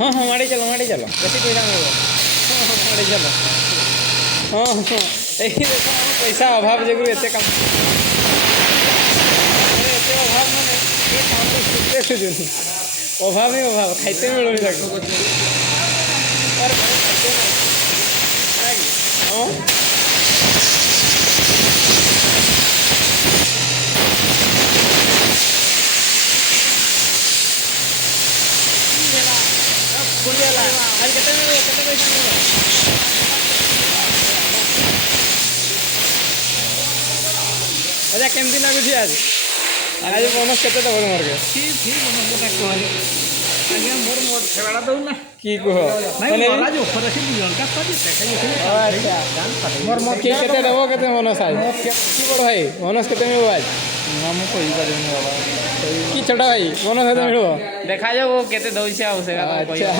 हाँ हाँ माड़ी चलो बेसी पैसा मिल माड़ी चलो हाँ हाँ यही देख आम पैसा अभाव जो एत कम एत अभाव मैंने ये काम तो सुजुनि अभाव ही अभाव खाइते मिलूनी खाइते हाँ आज केते पैसा मिल अच्छा केमती लगुच आज आज बोनस के दब मोर आज्ञा मोर सेवाड़ा दौना कि कह किए के दब के बोनस आज कि बड़ भाई बोनस के मिल आज कि छोटा भाई बोनस के मिल देखा जाओ केते दौचे अच्छा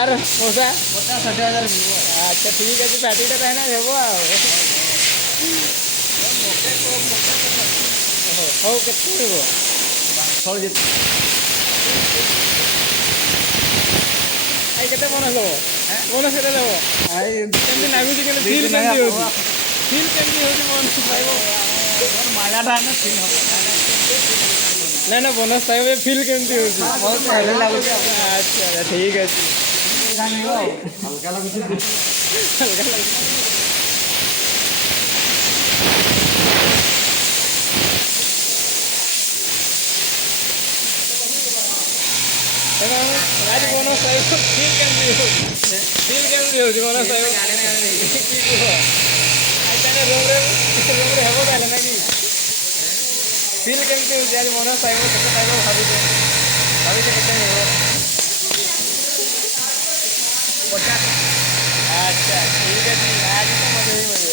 आर मौसा 50-60,000 अच्छा ठीक अच्छे पार्टीटा रहना हेब हौ के आई केते बोनस दब बोनस के दब केमती लगुच के फील केमती हो फील केमती हो बोनस पाइब मायाटा फील हम ना बोनस पाइब फील केमती हो बहुत हेल्दी लगुच अच्छा ठीक अच्छे हल्का लगुच हल्का लगुच आज बोनस पाइब फील केमती हो बोनस पाइब रूम रे हेब ताले ना कि फील केमती हो आज बोनस पाइब केते पाइब भाभी केते हेब 50 अच्छा ठीक है आज तो मजे ही मजे